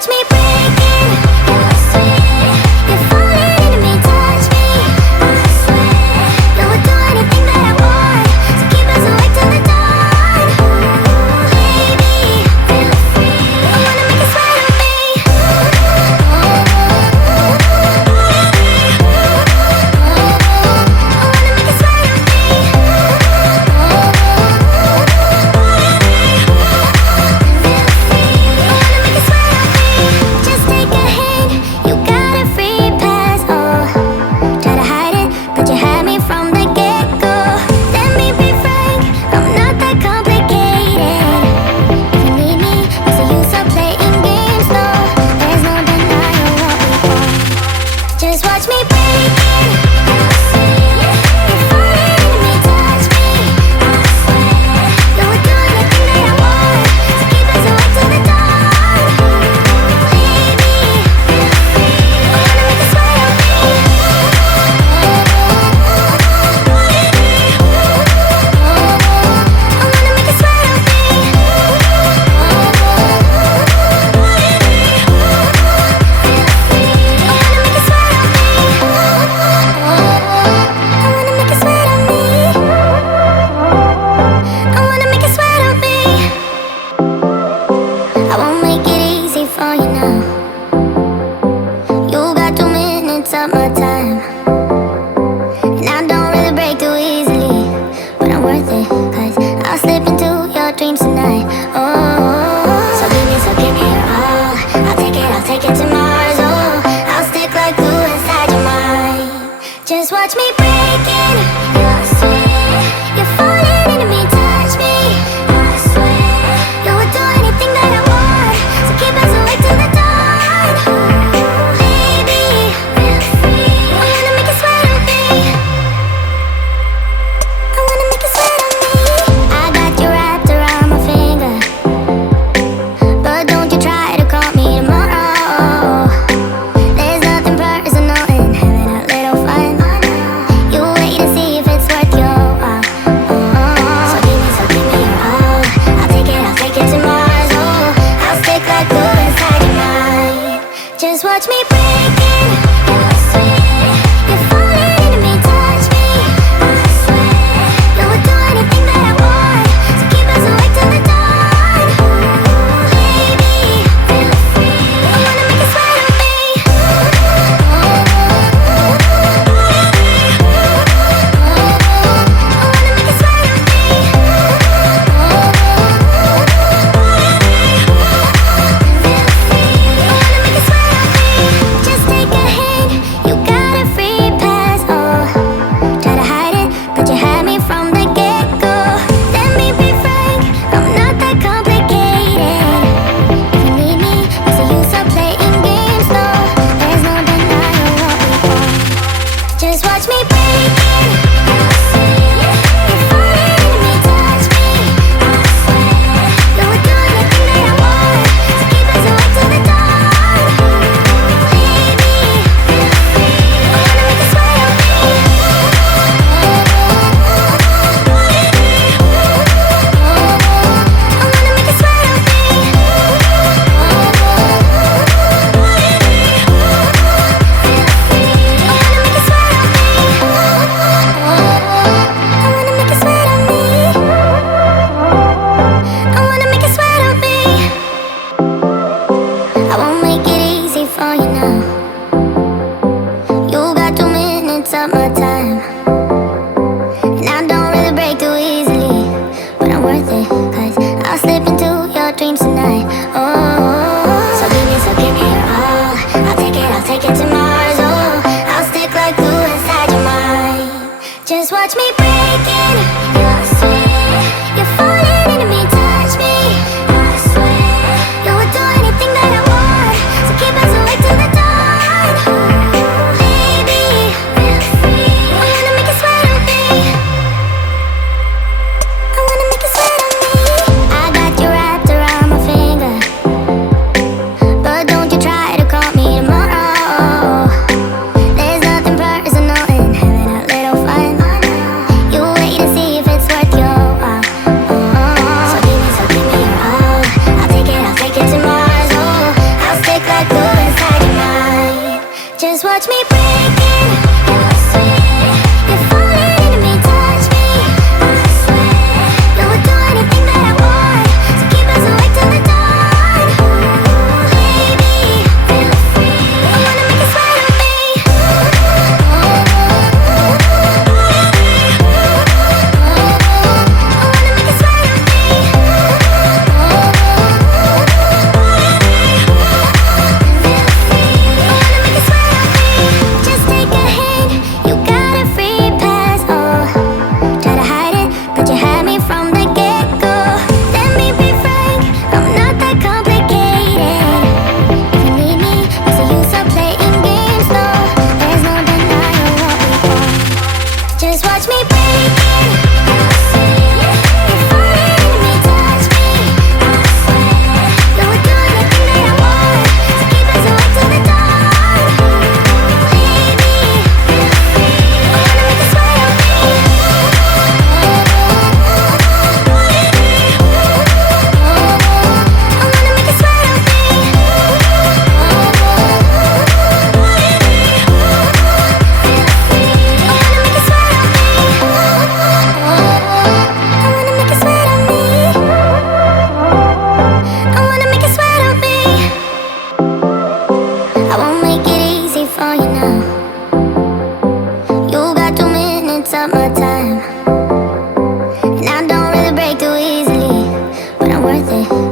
watch me breaking. I swear, you're falling into me, touch me. I swear, you would do anything that I want to keep us awake till the dawn. Baby, feel free. I wanna make you sweat on me. I wanna make you sweat on me. Just take a hint, you got a free pass, oh. Try to hide it, but you had me from the get-go. Let me be frank, I'm not that complicated. If you need me, what's the use of playing games, no? There's no denying what we want. Just watch me break it. I swear, you're falling into me, touch me. I swear, you would do anything that I want to keep us awake till the dawn. Baby, feel free. I wanna make you sweat on me. I wanna make you sweat on me. I wanna make you sweat on me. I won't make it easy for you now. You got 2 minutes of my time, and I don't really break too easily, but I'm worth it, 'cause I'll slip into your dreams tonight. Oh, so give me your all. I'll take it to Mars. Oh, I'll stick like glue inside your mind. Just watch me break it. I swear, you're falling into me, touch me. I swear, you would do anything that I want to keep us awake till the dawn. Baby, feel free. I wanna make you sweat on me. I wanna make you sweat on me. I got you wrapped around my finger, but don't you try to call me tomorrow. There's nothing personal in having a little fun. You wait and see if it's worth your while. So give me your all. I'll take it to Mars. Oh, I'll stick like glue inside your mind. Just watch me break it. I swear, you're falling into me, touch me. I swear, you would do anything that I want to keep us awake till the dawn. Baby, feel free. I wanna make you sweat on me. I wanna make you sweat on me. Feel free. I wanna make you sweat on me. Just take a hint, you got a free pass, oh. Try to hide it, but you had me from the get-go. Let me be frank, I'm not that complicated. If you need me, what's the use of playing games, no? There's no denying what we want. Just watch me break it. I swear, you're falling into me, touch me. I swear, you would do anything that I want to keep us awake till the dawn. Baby, feel free. I wanna make you sweat on me. I wanna make you sweat on me. Feel free. I wanna make you sweat on me. I wanna make you sweat on me. I wanna make you sweat on me. I won't make it easy for you now. You got 2 minutes of my time, and I don't really break too easily, but I'm worth it, 'cause I'll slip into your dreams tonight. Oh, so give me your all. I'll take it to Mars. Oh, I'll stick like glue inside your mind. Just watch me break it. I swear, you're falling into me, touch me. I swear, you would do anything that I want to keep us awake till the dawn. Baby, feel free. I wanna make you sweat on me. I wanna make you sweat on me. not worth it.